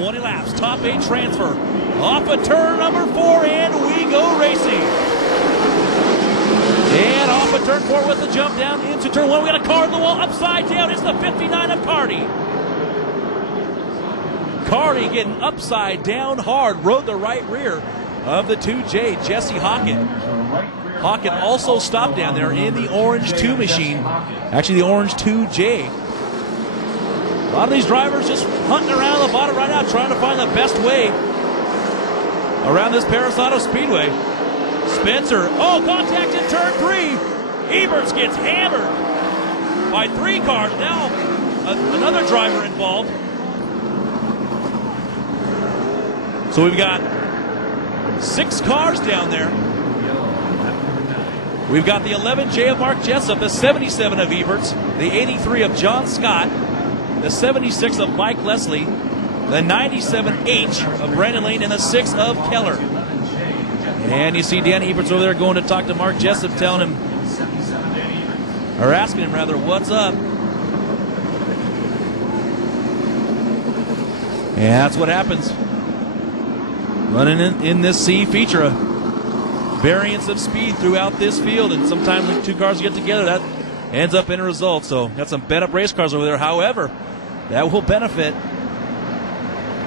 20 laps, top 8 transfer. Off of turn number 4, and we go racing. And off of turn 4 with the jump down into turn 1. We got a car in the wall, upside down. It's the 59 of Carty. Carty getting upside down hard, rode the right rear of the 2J, Jesse Hocken. Hocken also stopped down there in the orange 2 machine, actually the orange 2J. A lot of these drivers just hunting around the bottom right now, trying to find the best way around this Perris Auto Speedway. Spencer, contact in turn 3. Eberts gets hammered by 3 cars. Now another driver involved. So we've got 6 cars down there. We've got the 11J of Mark Jessup, the 77 of Eberts, the 83 of John Scott, the 76 of Mike Leslie, the 97H of Brandon Lane, and the 6 of Keller. And you see Danny Eberts over there going to talk to Mark Jessup, telling him, or asking him rather, what's up? And that's what happens. Running in this C feature, a variance of speed throughout this field, and sometimes when 2 cars get together, that ends up in a result. So got some bet-up race cars over there. However, that will benefit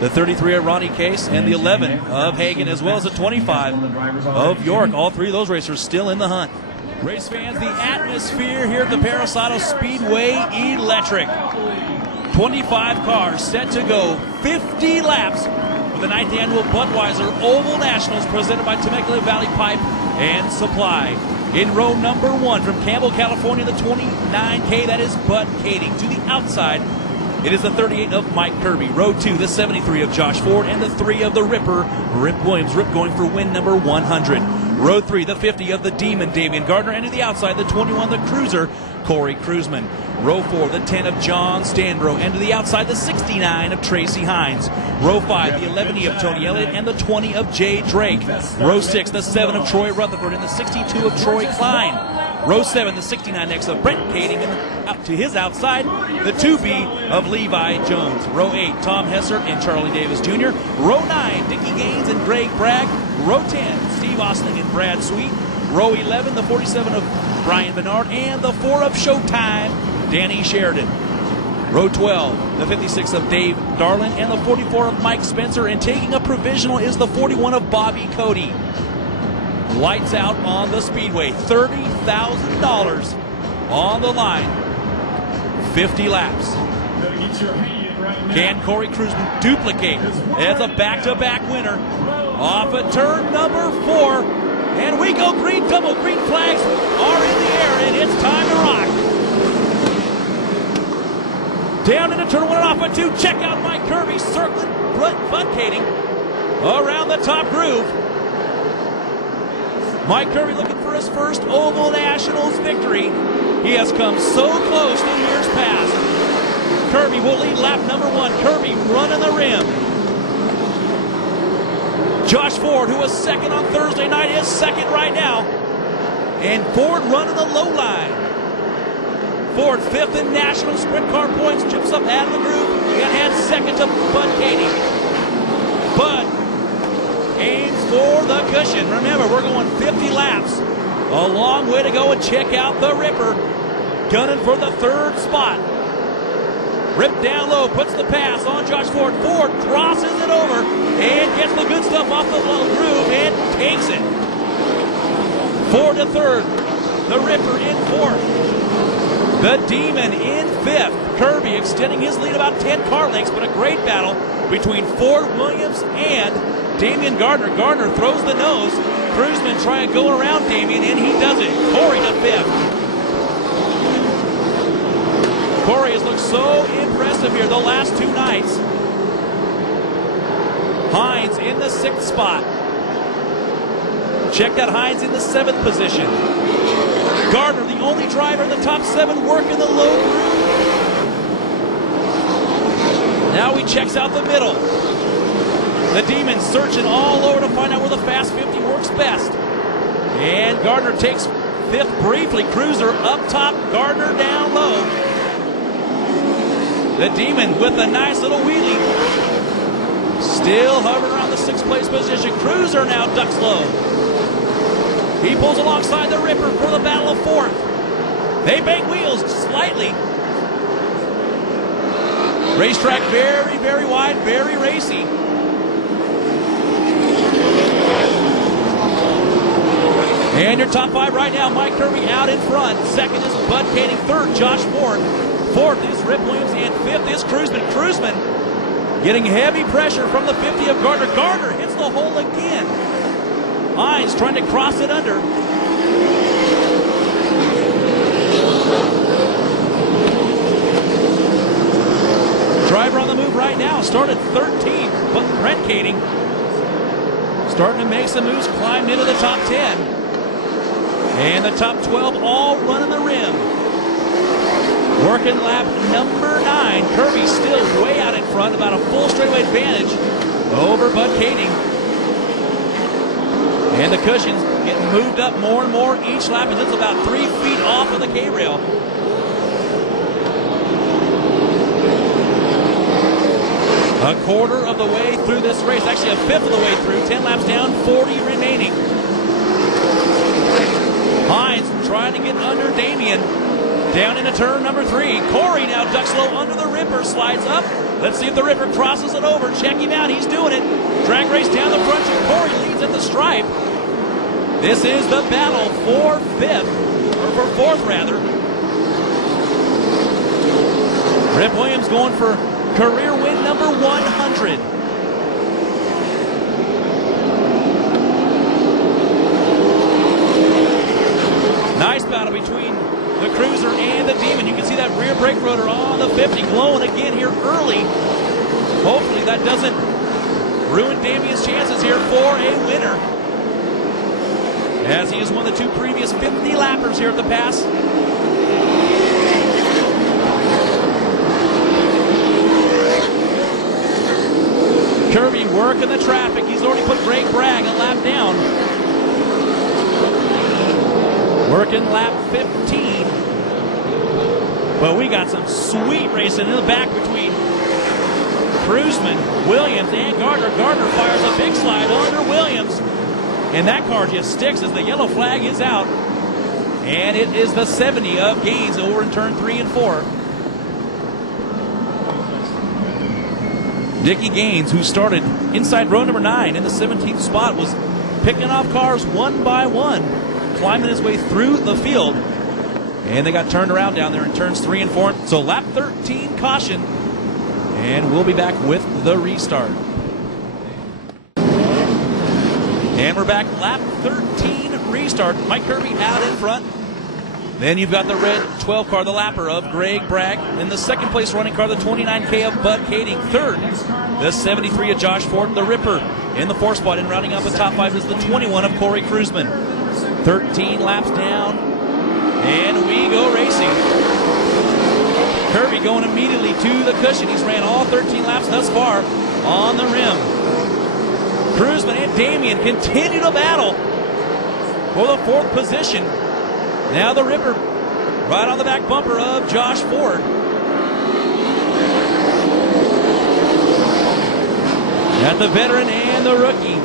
the 33 of Ronnie Case and the 11 of Hagan, as well as the 25 of York. All 3 of those racers still in the hunt. Race fans, the atmosphere here at the Perris Auto Speedway, electric. 25 cars set to go 50 laps for the 9th annual Budweiser Oval Nationals, presented by Temecula Valley Pipe and Supply. In row number 1 from Campbell, California, the 29K, that is Bud Kading. To the outside, it is the 38 of Mike Kirby. Row 2, the 73 of Josh Ford, and the 3 of the Ripper, Rip Williams. Rip going for win number 100. Row 3, the 50 of the Demon, Damian Gardner, and to the outside, the 21, the Cruiser, Corey Cruzman. Row 4, the 10 of John Standro, and to the outside, the 69 of Tracy Hines. Row 5, the 11 of Tony Elliott, and the 20 of Jay Drake. Row 6, the 7 of Troy Rutherford, and the 62 of Troy Klein. Row 7, the 69X of Brent Kading, and up to his outside, the 2B of Levi Jones. Row 8, Tom Hesser and Charlie Davis Jr. Row 9, Dickie Gaines and Greg Bragg. Row 10, Steve Osling and Brad Sweet. Row 11, the 47 of Brian Bernard, and the 4 of Showtime, Danny Sheridan. Row 12, the 56 of Dave Darlin, and the 44 of Mike Spencer, and taking a provisional is the 41 of Bobby Cody. Lights out on the speedway, $30,000 on the line, 50 laps. Can Corey Cruzman duplicate as a back-to-back winner off of turn number 4? And we go green, double green flags are in the air, and it's time to rock. Down into turn 1 and off of 2. Check out Mike Kirby circling Bud Kading around the top groove. Mike Kirby looking for his first Oval Nationals victory. He has come so close in years past. Kirby will lead lap number 1. Kirby running the rim. Josh Ford, who was second on Thursday night, is second right now. And Ford running the low line. Ford 5th in national sprint car points, chips up out of the groove, and heads second to Bud Kading. Bud aims for the cushion. Remember, we're going 50 laps. A long way to go, and check out the Ripper. Gunning for the 3rd spot. Rip down low, puts the pass on Josh Ford. Ford crosses it over and gets the good stuff off the low groove and takes it. Ford to 3rd. The Ripper in 4th. The Demon in 5th. Kirby extending his lead about 10 car lengths, but a great battle between Ford Williams and Damian Gardner. Gardner throws the nose. Cruzman trying to go around Damian, and he does it. Corey to 5th. Corey has looked so impressive here the last 2 nights. Hines in the 6th spot. Check that Hines in the 7th position. Gardner, the only driver in the top 7, working the low groove. Now he checks out the middle. The Demon searching all over to find out where the Fast 50 works best. And Gardner takes 5th briefly. Cruiser up top, Gardner down low. The Demon with a nice little wheelie. Still hovering around the 6th place position. Cruiser now ducks low. He pulls alongside the Ripper for the battle of 4th. They bank wheels slightly. Racetrack very, very wide, very racy. And your top 5 right now, Mike Kirby out in front. 2nd is Bud Koenig. 3rd, Josh Ford. 4th is Rip Williams. And 5th is Cruzman. Cruzman getting heavy pressure from the 50 of Gardner. Gardner hits the hole again. Hines trying to cross it under. Driver on the move right now. Started 13, but Brent Koenig starting to make some moves. Climbed into the top 10. And the top 12 all running the rim. Working lap number 9. Kirby still way out in front, about a full straightaway advantage over Bud Koenig. And the cushions getting moved up more and more each lap, and it's about 3 feet off of the K-rail. A quarter of the way through this race, actually a 5th of the way through, 10 laps down, 40 remaining. Hines trying to get under Damian. Down into turn number 3. Corey now ducks low under the Ripper, slides up. Let's see if the Ripper crosses it over. Check him out, he's doing it. Drag race down the front, and Corey leads at the stripe. This is the battle for 5th, or for 4th rather. Rip Williams going for career win number 100. Nice battle between the Cruiser and the Demon. You can see that rear brake rotor on the 50 glowing again here early. Hopefully that doesn't ruin Damian's chances here for a winner, as he has won the 2 previous 50 lappers here at the pass. Kirby working the traffic. He's already put Greg Bragg a lap down. Working lap 15. But we got some sweet racing in the back between Cruzman, Williams, and Gardner. Gardner fires a big slide under Williams. And that car just sticks as the yellow flag is out. And it is the 70 of Gaines over in turn 3 and 4. Dickie Gaines, who started inside row number 9 in the 17th spot, was picking off cars one by one, climbing his way through the field. And they got turned around down there in turns 3 and 4. So lap 13 caution. And we'll be back with the restart. And we're back, lap 13 restart. Mike Kirby out in front. Then you've got the red 12 car, the lapper of Greg Bragg. In the 2nd place running car, the 29K of Bud Koenig. 3rd, the 73 of Josh Ford, the Ripper. In the 4th spot and rounding up the top 5 is the 21 of Corey Cruzman. 13 laps down, and we go racing. Kirby going immediately to the cushion. He's ran all 13 laps thus far on the rim. Cruzman and Damian continue to battle for the 4th position. Now the Ripper right on the back bumper of Josh Ford. Got the veteran and the rookie.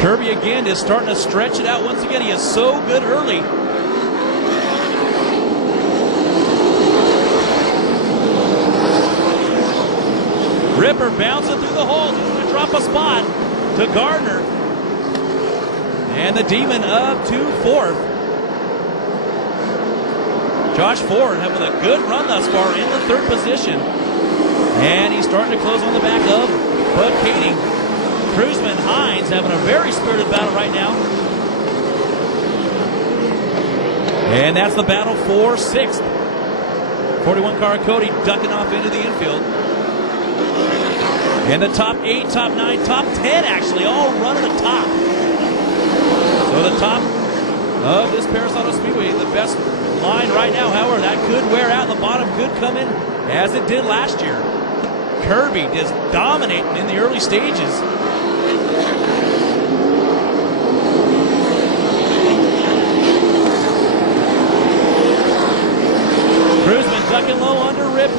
Kirby again is starting to stretch it out once again. He is so good early. Ripper bouncing through the hole. He's going to drop a spot to Gardner. And the Demon up to 4th. Josh Ford having a good run thus far in the 3rd position. And he's starting to close on the back of Bud Koenig. Cruzman, Hines having a very spirited battle right now. And that's the battle for 6th. 41 car Cody ducking off into the infield. And the top 8, top 9, top 10 actually all run at the top. So the top of this Perris Auto Speedway, the best line right now. However, that could wear out. The bottom could come in as it did last year. Kirby just dominating in the early stages.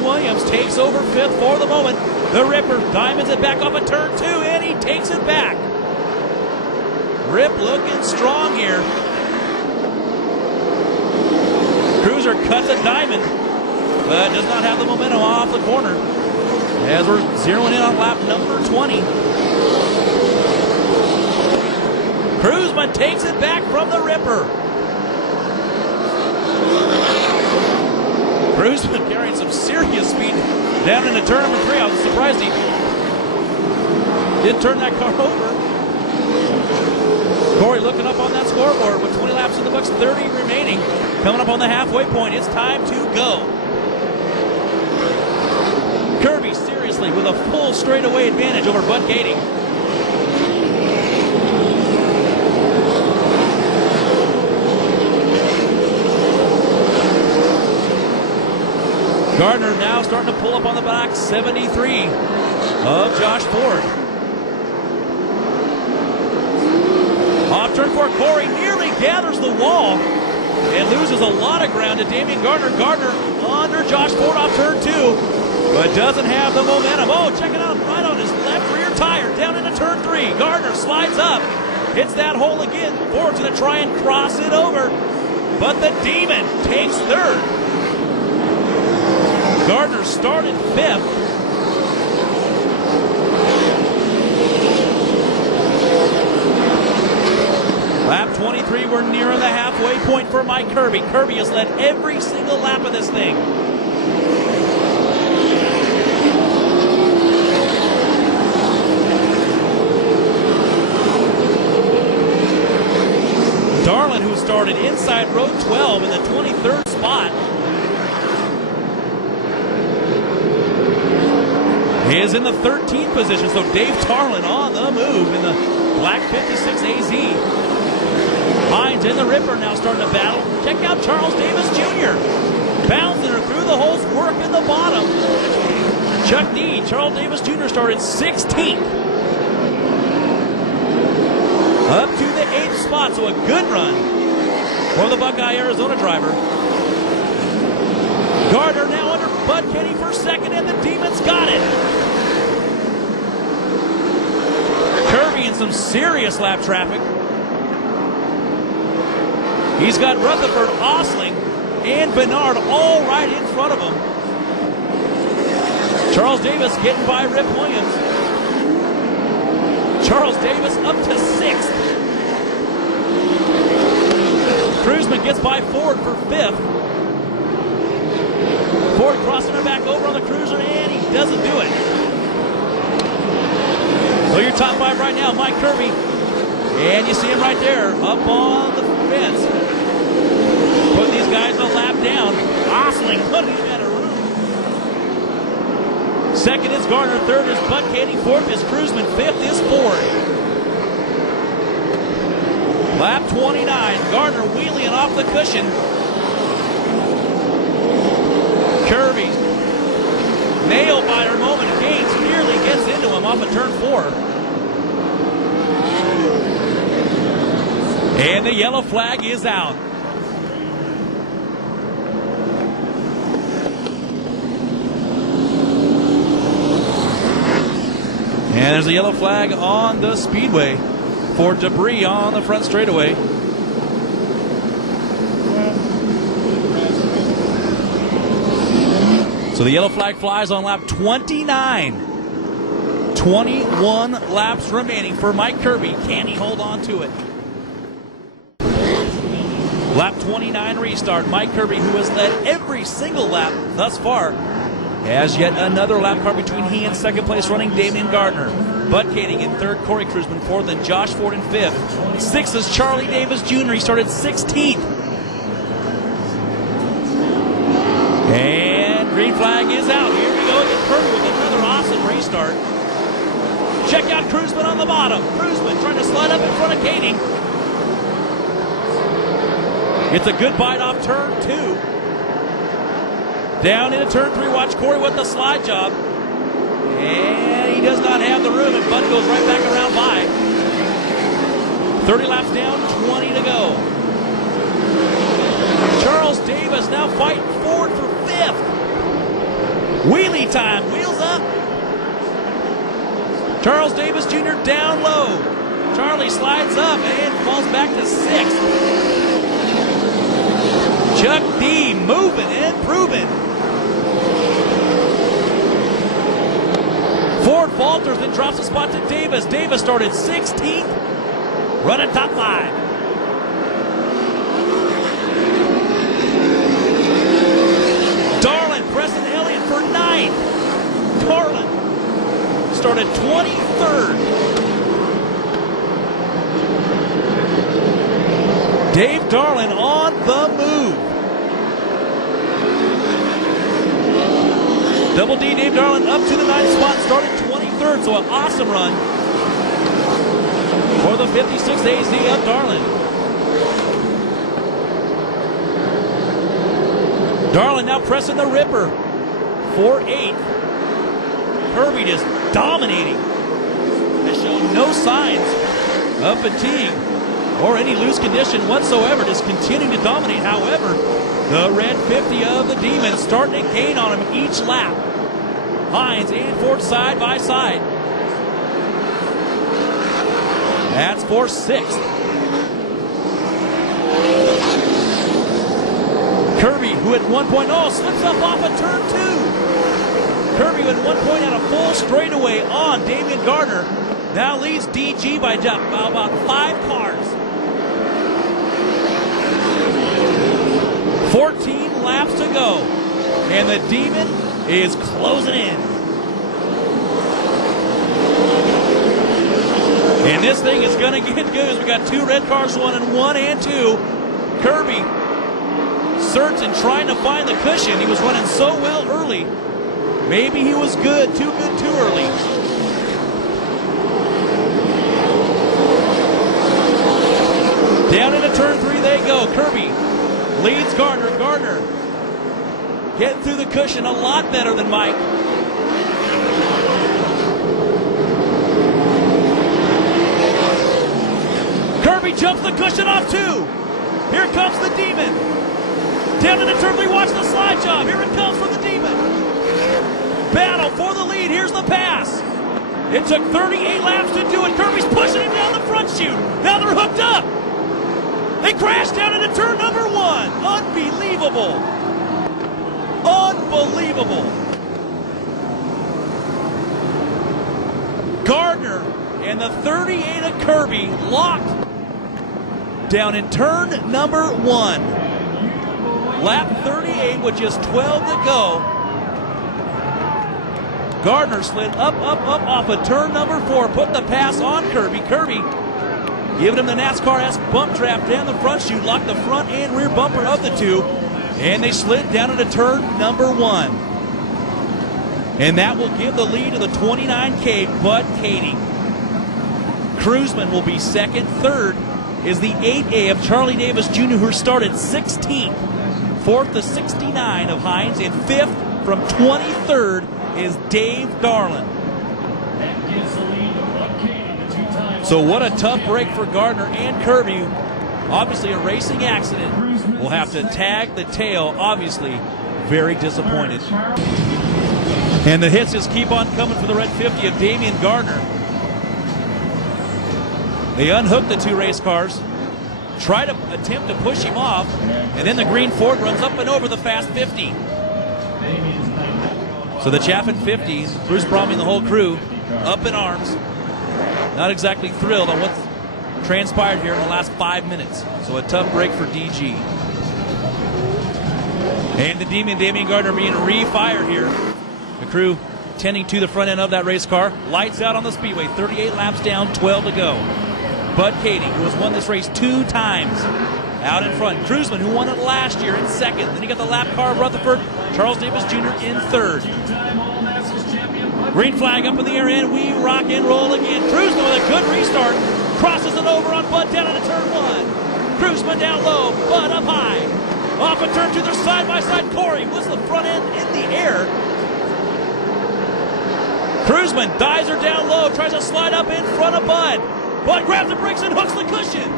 Williams takes over fifth for the moment. The Ripper diamonds it back off a turn 2, and he takes it back. Rip looking strong here. Cruiser cuts a diamond, but does not have the momentum off the corner. As we're zeroing in on lap number 20. Cruiseman takes it back from the Ripper. Cruiseman carrying some serious speed down into turn number 3. I was surprised he didn't turn that car over. Corey looking up on that scoreboard with 20 laps in the books, 30 remaining. Coming up on the halfway point, it's time to go. Kirby seriously with a full straightaway advantage over Bud Kading. Gardner now starting to pull up on the back 73 of Josh Ford. Off turn 4, Corey nearly gathers the wall and loses a lot of ground to Damian Gardner. Gardner under Josh Ford off turn 2, but doesn't have the momentum. Oh, check it out, right on his left rear tire, down into turn 3. Gardner slides up, hits that hole again. Ford's going to try and cross it over, but the Demon takes third. Gardner started 5th. Lap 23, we're nearing the halfway point for Mike Kirby. Kirby has led every single lap of this thing. Darlin, who started inside row 12 in the 23rd spot, is in the 13th position. So Dave Darlin on the move in the black 56 AZ. Hines and the Ripper now starting to battle. Check out Charles Davis Jr. Bouncing her through the holes, working the bottom. Chuck D, Charles Davis Jr. started 16th. Up to the 8th spot, so a good run for the Buckeye Arizona driver. Gardner now under Bud Kenny for second, and the Demons got it. Kirby in some serious lap traffic. He's got Rutherford, Osling, and Bernard all right in front of him. Charles Davis getting by Rip Williams. Charles Davis up to 6th. Cruiseman gets by Ford for 5th. Ford crossing her back over on the Cruiser, and he doesn't do it. So your top 5 right now, Mike Kirby. And you see him right there, up on the fence. Putting these guys a lap down. Osling putting him out of room. Second is Gardner. Third is Bud Kading. Fourth is Cruiseman. Fifth is Ford. Lap 29. Gardner wheeling off the cushion. Kirby. Nail biter moment. Gaines nearly gets into him off of turn 4. And the yellow flag is out. And there's a yellow flag on the speedway for debris on the front straightaway. So the yellow flag flies on lap 29. 21 laps remaining for Mike Kirby. Can he hold on to it? Lap 29 restart. Mike Kirby, who has led every single lap thus far, has yet another lap car between he and second place running Damian Gardner. Bud Kading in third, Corey Cruiseman fourth, and Josh Ford in fifth. Sixth is Charlie Davis Jr. He started 16th. And green flag is out. Here we go again. Kirby with another awesome restart. Check out Cruiseman on the bottom. Cruiseman trying to slide up in front of Kading. Gets a good bite off turn 2. Down into turn 3. Watch Corey with the slide job. And he does not have the room, and Bud goes right back around by. 30 laps down, 20 to go. Charles Davis now fighting forward for 5th. time. Wheels up. Charles Davis Jr. down low. Charlie slides up and falls back to 6th. Chuck D moving and proving. Ford falters, then drops a spot to Davis. Davis started 16th, running top 5. Darlin pressing Elliott for 9th. Darlin started 23rd. Dave Darlin on the move. Double D Dave Darlin up to the 9th spot, started 23rd, so an awesome run for the 56th AZ of Darlin. Darlin now pressing the Ripper for 8th. Kirby just dominating. Has shown no signs of fatigue or any loose condition whatsoever, just continuing to dominate. However, the red 50 of the Demons starting to gain on him each lap. Hines and Ford side by side. That's for 6th. Kirby, who at one point, slips up off of turn 2. Kirby, who at one point had a full straightaway on Damian Gardner, now leads DG by about 5 cars. 14 laps to go, and the Demon is closing in. And this thing is going to get good as we got 2 red cars, 1 and 2. Kirby searching, trying to find the cushion. He was running so well early. Maybe he was good too early. Down into turn 3 they go. Kirby leads Gardner. Gardner getting through the cushion a lot better than Mike. Kirby jumps the cushion off 2. Here comes the Demon. Down into turn 3, watch the slide job. Here it comes for the Demon. Battle for the lead. Here's the pass. It took 38 laps to do it. Kirby's pushing him down the front chute. Now they're hooked up. They crash down into turn number 1. Unbelievable. Unbelievable. Gardner and the 38 of Kirby locked down in turn number 1. Lap 38 with just 12 to go. Gardner slid up off of turn number 4, put the pass on Kirby. Kirby giving him the NASCAR-esque bump trap down the front chute, locked the front and rear bumper of the 2, and they slid down into turn number 1. And that will give the lead to the 29K, Bud Katie. Cruzman will be second. Third is the 8A of Charlie Davis Jr., who started 16th. Fourth, the 69 of Hines, and fifth from 23rd is Dave Darlin. So what a tough break for Gardner and Kirby. Obviously a racing accident. Will have to tag the tail. Obviously very disappointed. And the hits just keep on coming for the red 50 of Damian Gardner. They unhook the 2 race cars, try to attempt to push him off, and then the green Ford runs up and over the fast 50. So the Chaffin 50, Bruce Bromley and the whole crew up in arms. Not exactly thrilled on what's transpired here in the last 5 minutes. So a tough break for DG. And the Demon, Damian Gardner, being refired here. The crew tending to the front end of that race car. Lights out on the speedway. 38 laps down, 12 to go. Bud Katie, who has won this race 2 times, out in front. Cruzman, who won it last year, in second. Then you got the lap car of Rutherford. Charles Davis Jr. in third. Green flag up in the air, and we rock and roll again. Cruzman with a good restart. Crosses it over on Bud down into turn 1. Cruzman down low, Bud up high. Off a turn 2, they're side by side. Corey was the front end in the air. Cruzman dives her down low, tries to slide up in front of Bud. Bud grabs the brakes and hooks the cushion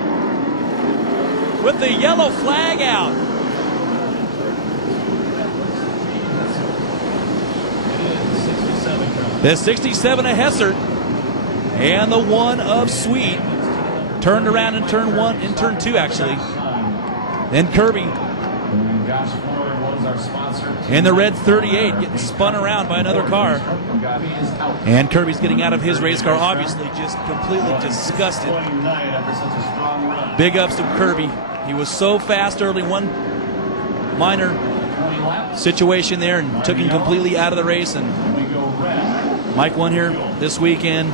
with the yellow flag out. The 67 of Hessert and the 1 of Sweet turned around in turn 1, in turn 2 actually. Then Kirby in the red 38 getting spun around by another car. And Kirby's getting out of his race car, obviously just completely disgusted. Big ups to Kirby. He was so fast early, one minor situation there and took him completely out of the race. And Mike won here this weekend.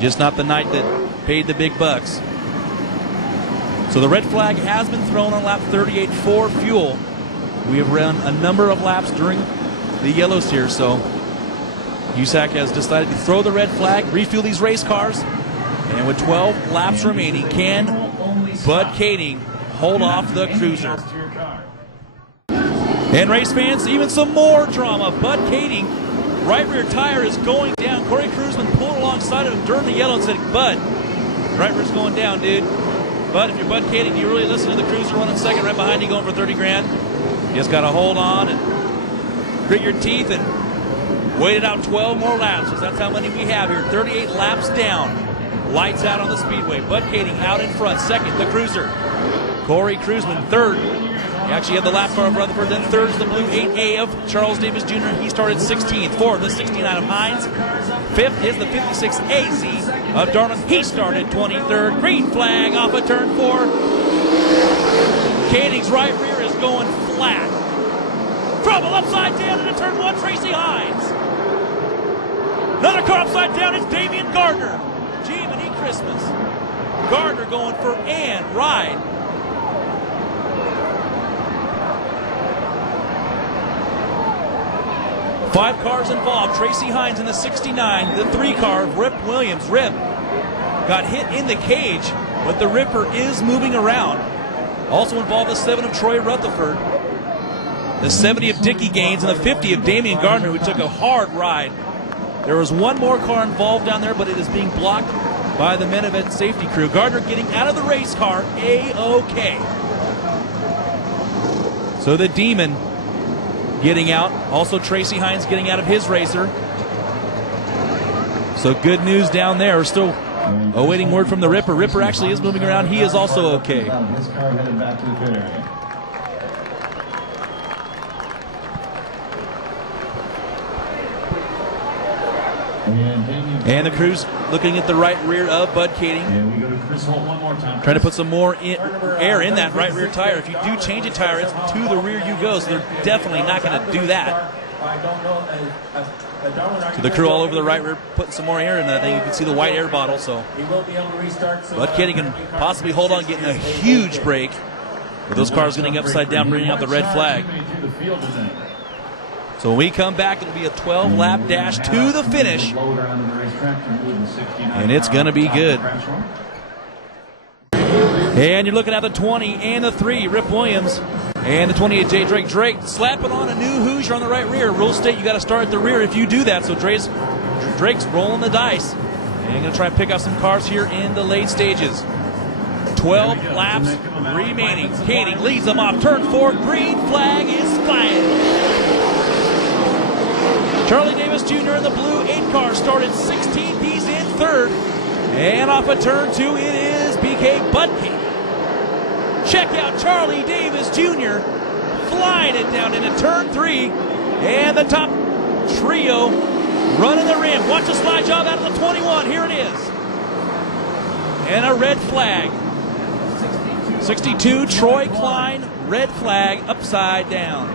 Just not the night that paid the big bucks. So the red flag has been thrown on lap 38 for fuel. We have run a number of laps during the yellows here, so USAC has decided to throw the red flag, refuel these race cars, and with 12 laps remaining, can Bud Kading hold off the cruiser? And race fans, even some more drama. Bud Kading, right rear tire is going down. Corey Cruzman pulled alongside of him during the yellow and said, Bud, right rear's going down, dude. But if you're Bud Kading, do you really listen to the cruiser running second right behind you going for 30 grand? You just got to hold on and grit your teeth and wait it out 12 more laps, because that's how many we have here. 38 laps down. Lights out on the speedway. Bud Kading out in front. Second, the cruiser. Corey Cruzman third. He actually had the lap car of Rutherford. Then third is the blue 8A of Charles Davis Jr. He started 16th. Fourth, the 69 of Hines. Fifth is the 56 AZ of Dartmouth. He started 23rd. Green flag off of turn 4. Kading's right rear is going flat. Trouble upside down into turn 1, Tracy Hines. Another car upside down, it's Damian Gardner. Jiminy Christmas. Gardner going for and ride. Five cars involved. Tracy Hines in the 69, the 3 car of Rip Williams. Rip got hit in the cage, but the Ripper is moving around. Also involved the 7 of Troy Rutherford, the 70 of Dickie Gaines, and the 50 of Damian Gardner, who took a hard ride. There was one more car involved down there, but it is being blocked by the Menovet safety crew. Gardner getting out of the race car, A-OK. So the Demon getting out. Also Tracy Hines getting out of his racer. So good news down there. We're still awaiting word from the Ripper. Ripper actually is moving around. He is also okay. His car headed back to the pit area. And the crew's looking at the right rear of Bud Kading. And we go to Chris Holt one more time. Trying to put some more air in that right rear tire. If you do change a tire, it's to the rear you go, so they're definitely not going to do that. So the crew all over the right rear putting some more air in that thing. You can see the white air bottle. So Bud Kading can possibly hold on, getting a huge break with those cars getting upside down, bringing out the red flag. So when we come back, it'll be a 12-lap dash to the finish, and it's going to be good. And you're looking at the 20 and the 3, Rip Williams, and the 28, Jay Drake. Drake slapping on a new Hoosier on the right rear. Rules state you got to start at the rear if you do that. So Drake's rolling the dice and going to try and pick out some cars here in the late stages. 12 laps remaining. Kading leads them off turn 4. Green flag is flying. Charlie Davis Jr. in the blue 8 car started 16th. He's in third. And off of turn 2, it is BK Bud Kading. Check out Charlie Davis Jr. flying it down into turn 3. And the top trio running the rim. Watch the slide job out of the 21. Here it is. And a red flag. 62, Troy Klein, red flag upside down.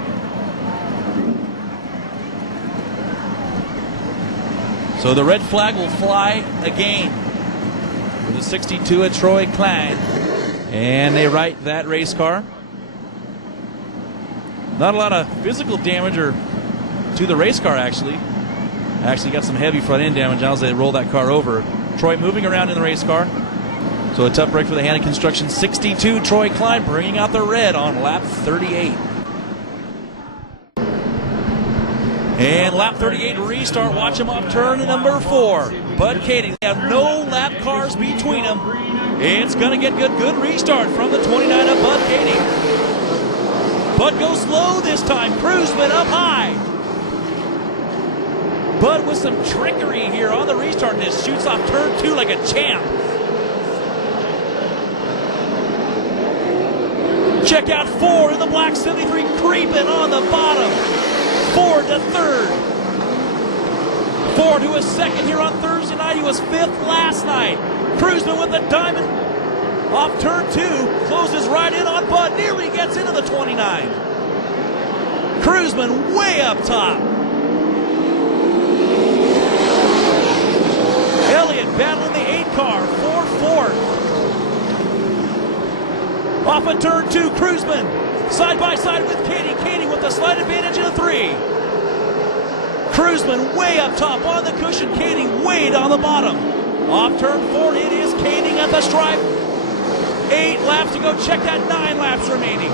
So the red flag will fly again for the 62 at Troy Klein. And they right that race car. Not a lot of physical damage to the race car, actually. Actually got some heavy front end damage as they roll that car over. Troy moving around in the race car. So a tough break for the Hannon Construction 62. Troy Klein bringing out the red on lap 38. And lap 38 restart. Watch him off turn number 4. Bud Kading. They have no lap cars between them. It's going to get good. Good restart from the 29 of Bud Kading. Bud goes slow this time. Cruzman up high. Bud with some trickery here on the restart. This shoots off turn 2 like a champ. Check out Ford in the black 73 creeping on the bottom. Ford to third. Ford, who was second here on Thursday night, he was fifth last night. Kruzman with the diamond off turn 2, closes right in on Bud, nearly gets into the 29. Kruzman way up top. Elliott battling the 8 car, 4-4. Off of turn 2, Kruzman side by side with Katie. Katie with the slight advantage in the 3. Kruzman way up top on the cushion. Katie way down the bottom. Off turn 4, it is Katie at the stripe. 8 laps to go. Check that, 9 laps remaining.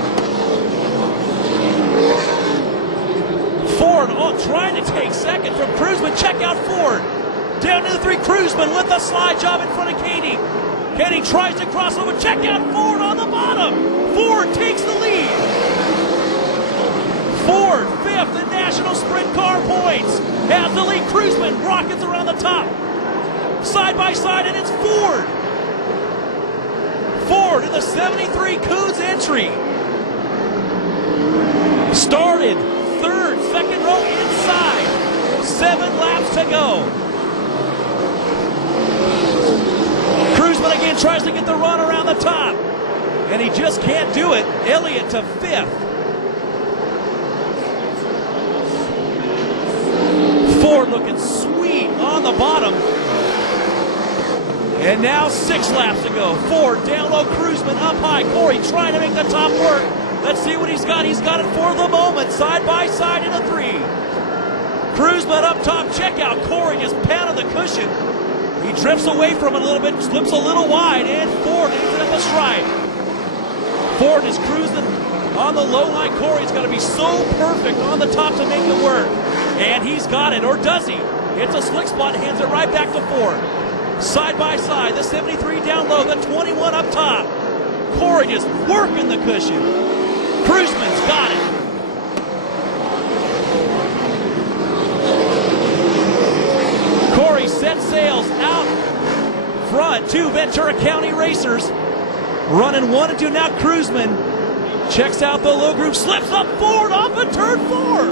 Ford trying to take second from Kruzman. Check out Ford. Down to the 3, Kruzman with the slide job in front of Katie. Katie tries to cross over. Check out Ford on the bottom. Ford takes the lead. Ford, 5th in National Sprint Car points. Has the lead. Kruzman rockets around the top. Side by side, and it's Ford. Ford in the 73 Coons entry. Started 3rd, 2nd row inside. 7 laps to go. Kruzman again tries to get the run around the top, and he just can't do it. Elliott to 5th. Ford looking sweet on the bottom. And now 6 laps to go. Ford down low, Kruzman up high. Corey trying to make the top work. Let's see what he's got. He's got it for the moment. Side by side in a 3. Kruzman up top. Check out Corey just pounding the cushion. He drifts away from it a little bit, slips a little wide, and Ford ends it up a stripe. Ford is cruising on the low line. Corey's got to be so perfect on the top to make it work. And he's got it, or does he? It's a slick spot, hands it right back to Ford. Side by side, the 73 down low, the 21 up top. Corey just working the cushion. Kruzman's got it. Corey sets sails out front. 2 Ventura County racers running 1 and 2. Now Kruzman checks out the low group, slips up Ford off of turn 4.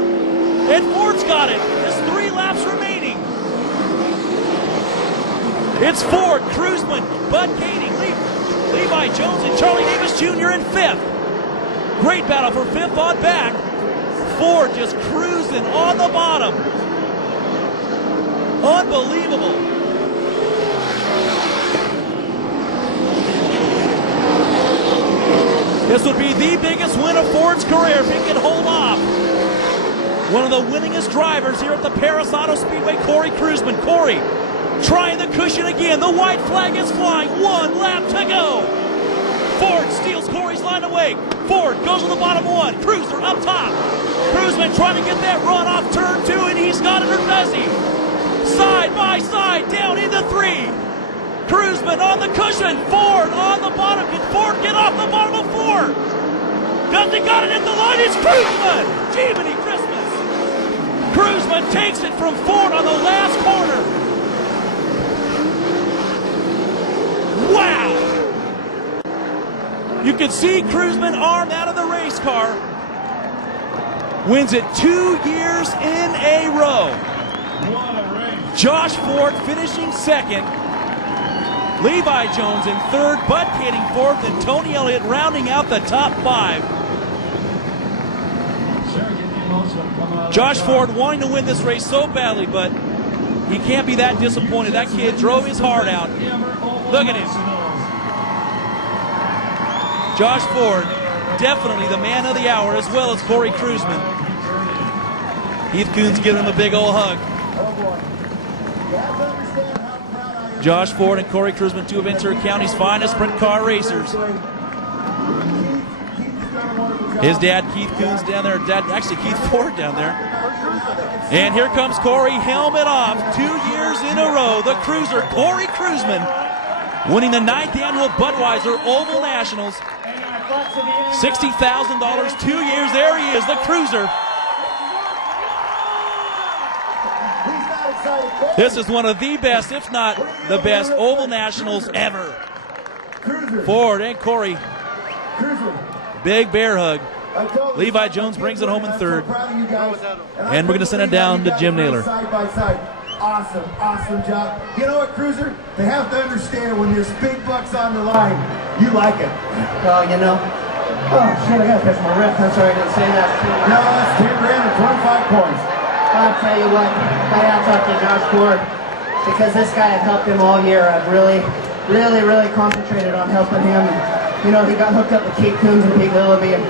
And Ford's got it. There's 3 laps remaining. It's Ford, Kruzman, Bud Katie, Levi Jones, and Charlie Davis Jr. in 5th. Great battle for 5th on back. Ford just cruising on the bottom. Unbelievable. This would be the biggest win of Ford's career if he can hold off one of the winningest drivers here at the Perris Auto Speedway, Corey Kruzman. Corey trying the cushion again. The white flag is flying. 1 lap to go. Ford steals Corey's line away. Ford goes to the bottom 1. Cruiser up top. Kruzman trying to get that run off turn 2, and he's got it, or does he? Side by side, down into 3. Kruzman on the cushion. Ford on the bottom. Can Ford get off the bottom of 4? Does he got it at the line? It's Kruzman. Jiminy Christmas. Kruzman takes it from Ford on the last corner. Wow. You can see Kruzman armed out of the race car. Wins it 2 years in a row. Josh Ford finishing 2nd. Levi Jones in 3rd. Bud Kating 4th. And Tony Elliott rounding out the top 5. Josh Ford wanting to win this race so badly, but he can't be that disappointed. That kid drove his heart out. Look at him. Josh Ford, definitely the man of the hour, as well as Corey Kruzman. Heath Coons giving him a big old hug. Josh Ford and Corey Kruzman, 2 of Ventura County's finest sprint car racers. His dad, Keith Coons, down there. Actually, Keith Ford down there. And here comes Corey, helmet off. 2 years in a row, the cruiser, Corey Kruzman, winning the 9th annual Budweiser Oval Nationals. $60,000, 2 years. There he is, the cruiser. This is one of the best, if not the best, Oval Nationals ever. Ford and Corey. Big bear hug. Levi Jones brings it home in third. And we're going to send it down to Jim Naylor. Side by side. Awesome, awesome job. You know what, Cruiser? They have to understand when there's big bucks on the line, you like it. Well, you know. Oh, shit, I gotta catch my rip. I'm sorry I didn't say that. No, that's 10 grand and 25 points. I'll tell you what, my hats off to Josh Ford, because this guy had helped him all year. I've really concentrated on helping him. You know, he got hooked up with Keith Coons and Pete Willoughby, and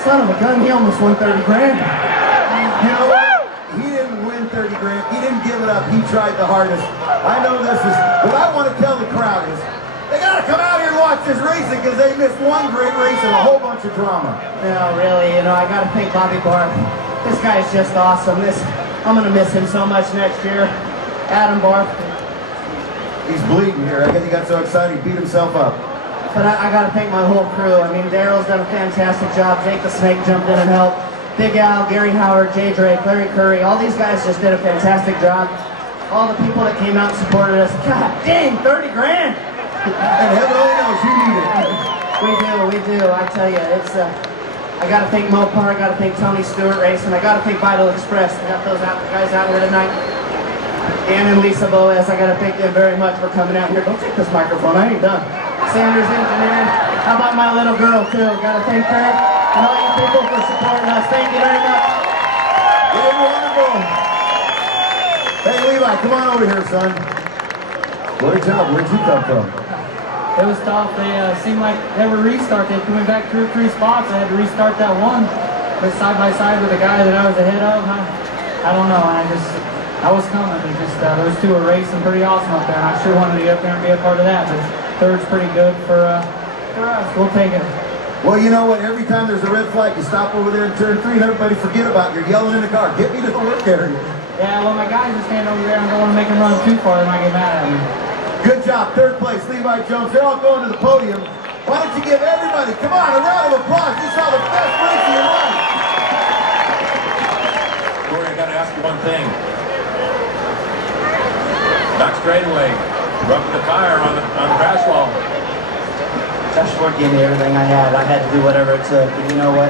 son of a gun, he almost won 30 grand. You know what? He didn't win 30 grand. He didn't give it up. He tried the hardest. I know this is, what I want to tell the crowd is, they got to come out here and watch this racing because they missed one great race and a whole bunch of drama. No, really, you know, I got to thank Bobby Barth. This guy is just awesome. I'm going to miss him so much next year. Adam Barth. He's bleeding here. I guess he got so excited he beat himself up. But I got to thank my whole crew. I mean, Daryl's done a fantastic job. Jake the Snake jumped in and helped. Big Al, Gary Howard, Jay Drake, Larry Curry, all these guys just did a fantastic job. All the people that came out and supported us. God dang, 30 grand! And heaven only knows you need it. We do. I tell you, it's. I got to thank Mopar. I got to thank Tony Stewart Racing. I got to thank Vital Express. I got those guys out here tonight. Dan and Lisa Boaz. I got to thank them very much for coming out here. Don't take this microphone. I ain't done. Sanders Engineering. How about my little girl too? Got to thank her and all you people for supporting us. Thank you very much. You're wonderful. Hey Levi, come on over here, son. What a job. Where'd you come from? It was tough. They seemed like every restart, they coming back 2 or 3 spots. I had to restart that one. But side by side with the guy that I was ahead of, I don't know. I was coming. It just those two were racing pretty awesome up there. And I sure wanted to get up there and be a part of that. But third's pretty good for us. We'll take it. Well, you know what? Every time there's a red flag, you stop over there in turn 3 and everybody forget about you. You're yelling in the car, get me to the work area. Yeah, well, my guys are standing over there. I don't want to make them run too far. They might get mad at me. Good job. Third place, Levi Jones. They're all going to the podium. Why don't you give everybody, come on, a round of applause. You saw the best race of your life. Corey, I got to ask you one thing. Back straightaway, roughing the tire on the crash wall. Josh Ford gave me everything I had. I had to do whatever it took. And you know what?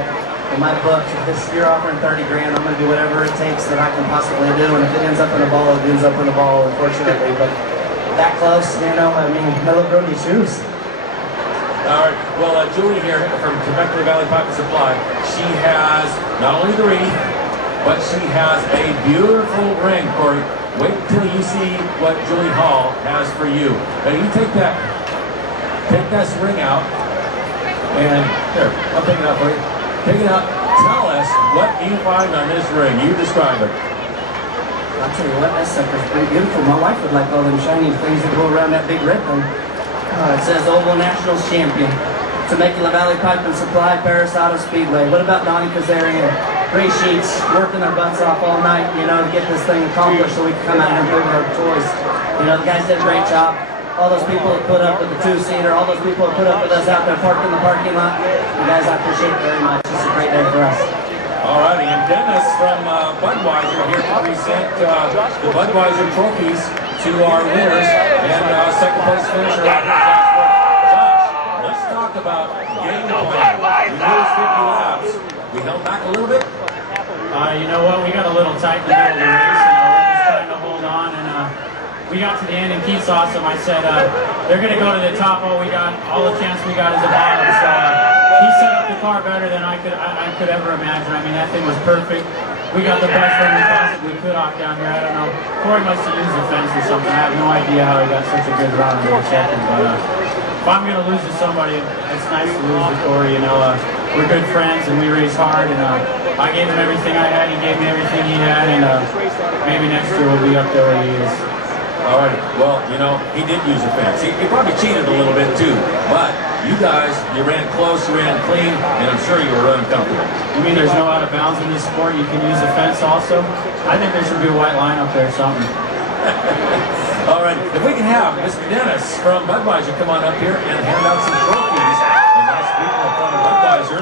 In my book, if you're offering 30 grand, I'm going to do whatever it takes that I can possibly do. And if it ends up in a ball, it ends up in a ball, unfortunately. But that close, you know, I mean, no little girl needs shoes. All right, well, Julie here from Temecula Valley Pipe and Supply, she has not only the wreath, but she has a beautiful ring, Corey. Wait until you see what Julie Hall has for you. Now, you take that ring out, and here, I'll take it out for you. Take it out. Tell us what you find on this ring. You describe it. I'll tell you what, that sucker's pretty beautiful. My wife would like all them shiny things that go around that big red one. It says Oval Nationals Champion. Temecula Valley Pipe and Supply, Perris Auto Speedway. What about Donnie Kazarian? Ray Sheets working their butts off all night, you know, to get this thing accomplished so we can come out here and prove our toys. You know, the guys did a great job. All those people that put up with the 2-seater, all those people that put up with us out there parked in the parking lot. You guys, I appreciate it very much. It's a great day for us. All righty, and Dennis from Budweiser here to present the Budweiser trophies to our winners and second place finisher. Josh, let's talk about game plan. We raced 50 laps. We held back a little bit. You know what? We got a little tight in the middle of the race. You know, we're just trying to hold on, and we got to the end, and Keith's awesome. I said, they're going to go to the top. All the chance we got is the bottom. So he set up the car better than I could ever imagine. I mean, that thing was perfect. We got the best run we possibly could off down here. I don't know. Corey must have used the fence or something. I have no idea how he got such a good run in the second. But if I'm going to lose to somebody, it's nice to lose to Corey. You know, we're good friends, and we race hard. And I gave him everything I had. He gave me everything he had. And maybe next year we'll be up there where he is. All right. Well, you know, he did use a fence. He probably cheated a little bit too. But you guys, you ran close, you ran clean, and I'm sure you were running comfortable. You mean there's no out of bounds in this sport? You can use a fence also? I think there should be a white line up there or something. All right. If we can have Mr. Dennis from Budweiser come on up here and hand out some trophies. And nice people in front of Budweiser.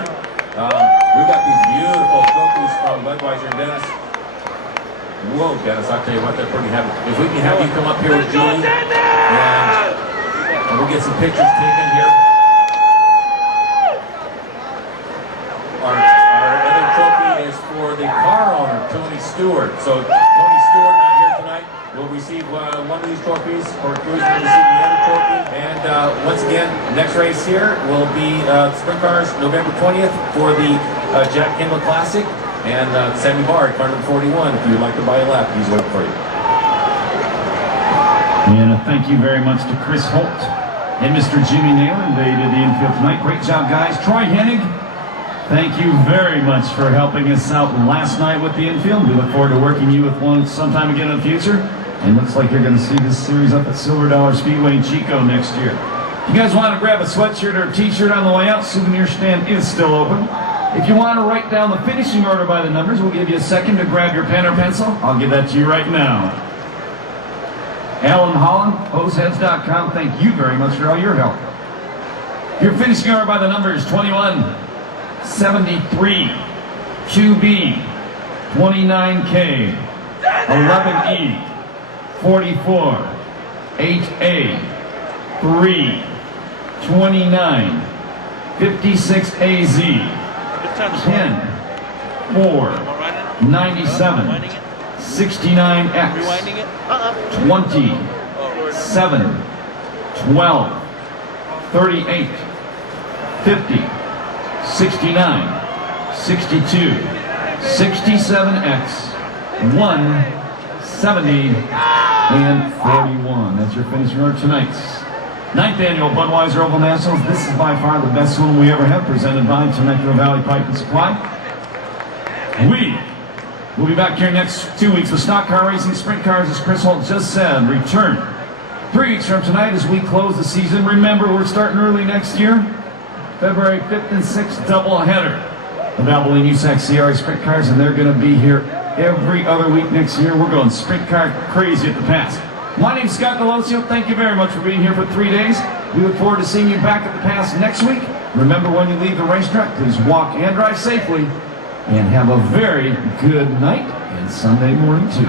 We got these beautiful trophies from Budweiser and Dennis. Whoa, Dennis. Yes, I'll tell you what, they're pretty happy. If we can have you come up here with Julie, and we'll get some pictures taken here. Our other trophy is for the car owner, Tony Stewart. So Tony Stewart, not here tonight, will receive one of these trophies, or Cruz will receive the other trophy. And once again, next race here will be Sprint Cars, November 20th for the Jack Kendall Classic. And Sammy Barr, car number 41, if you'd like to buy a lap, he's waiting for you. And thank you very much to Chris Holt and Mr. Jimmy Naylor. They did the infield tonight. Great job, guys. Troy Hennig, thank you very much for helping us out last night with the infield. We look forward to working you with one sometime again in the future. And looks like you're going to see this series up at Silver Dollar Speedway in Chico next year. If you guys want to grab a sweatshirt or a t-shirt on the way out, souvenir stand is still open. If you want to write down the finishing order by the numbers, we'll give you a second to grab your pen or pencil. I'll give that to you right now. Alan Holland, hoseheads.com, thank you very much for all your help. Your finishing order by the numbers: 21, 73, 2B, 29K, 11E, 44, 8A, 3, 29, 56AZ, 10, 4, 97, 69X, 20, 7, 12, 38, 50, 69, 62, 67X, 1, 70, and 41. That's your finishing order tonight's 9th Annual Budweiser Oval Nationals. This is by far the best one we ever have, presented by Temecula Valley Pipe and Supply. We will be back here next 2 weeks with stock car racing. Sprint cars, as Chris Holt just said, return 3 weeks from tonight as we close the season. Remember, we're starting early next year, February 5th and 6th, doubleheader. Available in USAC CRA sprint cars, and they're going to be here every other week next year. We're going sprint car crazy at the pass. My name's Scott Delosio. Thank you very much for being here for 3 days. We look forward to seeing you back at the pass next week. Remember, when you leave the racetrack, please walk and drive safely, and have a very good night and Sunday morning too.